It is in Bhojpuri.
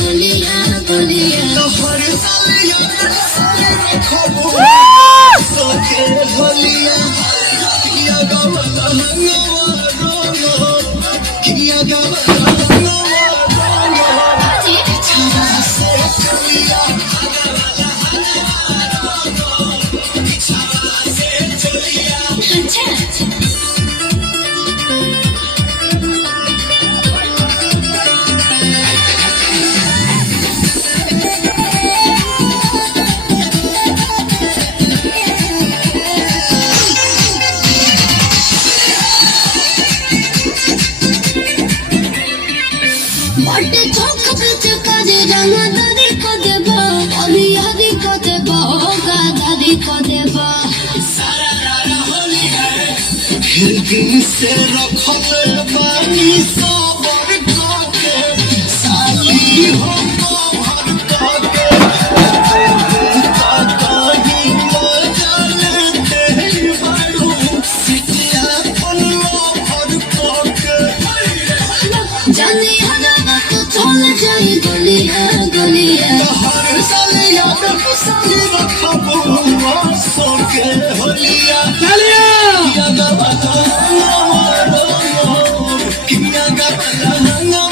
गलिया गलिया हर साल याद खबर सोके गलिया किया गवाला हंगवा किया गवाला छावा से चलिया छावा से चलिया अच्छा बड़े चौक पे काजे रंग दादी को देबा अली हदी को देबा गादादी को देबा सारा रारा होली है फिर दिन से रखल बानी सबर के साली हो भर के कहीं मजा लेते बारू सिटिया पन्नो भर के जाने हदा तो चल जाए गलिया गलिया हर साल याद पसंद रखबो सोके होलिया किया गवाला किया गवाला